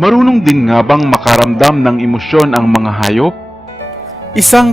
Marunong din nga bang makaramdam ng emosyon ang mga hayop? Isang